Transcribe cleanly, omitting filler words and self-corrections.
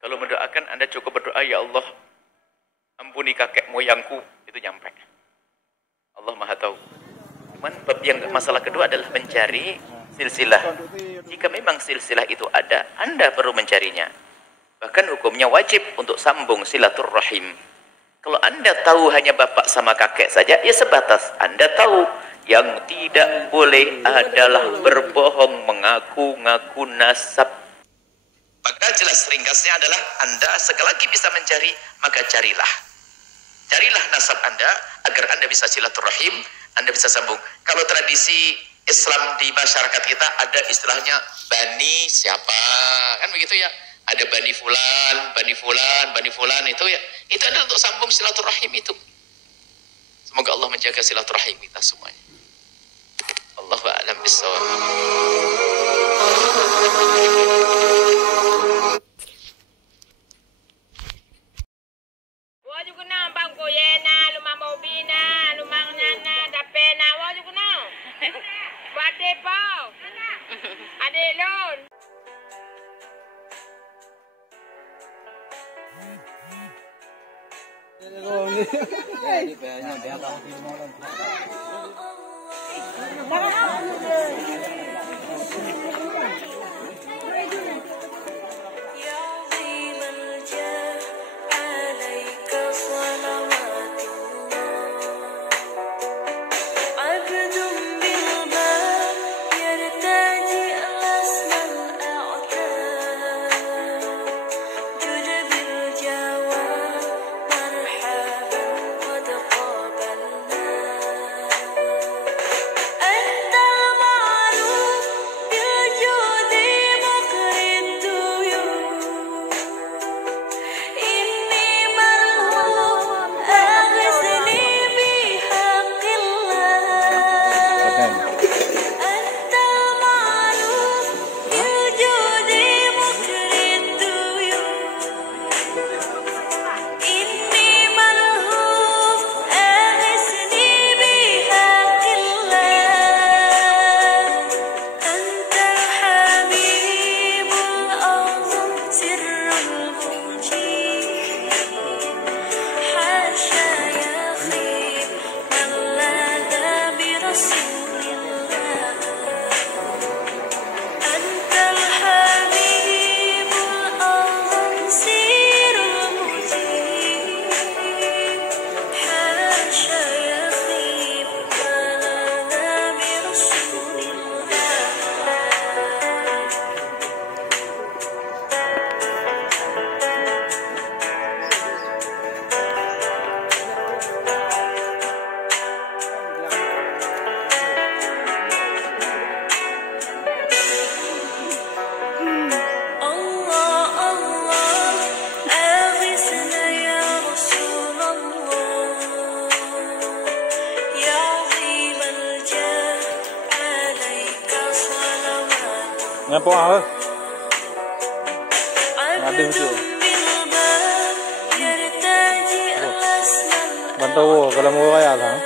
Kalau mendoakan, Anda cukup berdoa, ya Allah, ampuni kakek moyangku, itu nyampe. Allah Maha tahu. Cuman yang masalah kedua adalah mencari silsilah. Jika memang silsilah itu ada, Anda perlu mencarinya. Bahkan hukumnya wajib untuk sambung silaturrahim. Kalau Anda tahu hanya bapak sama kakek saja, ya sebatas Anda tahu. Yang tidak boleh adalah berbohong, mengaku-ngaku nasab. Maka jelas ringkasnya adalah Anda sekali lagi bisa mencari, maka carilah. Carilah nasab Anda agar Anda bisa silaturahim, Anda bisa sambung. Kalau tradisi Islam di masyarakat kita ada istilahnya bani siapa, kan begitu ya. Ada bani fulan, bani fulan, bani fulan, itu ya. Itu adalah untuk sambung silaturahim itu. Semoga Allah menjaga silaturahim kita semuanya. Allahu a'lam bishawab. Ngapo ah? Ada itu. Bantu kalau mau kaya kan?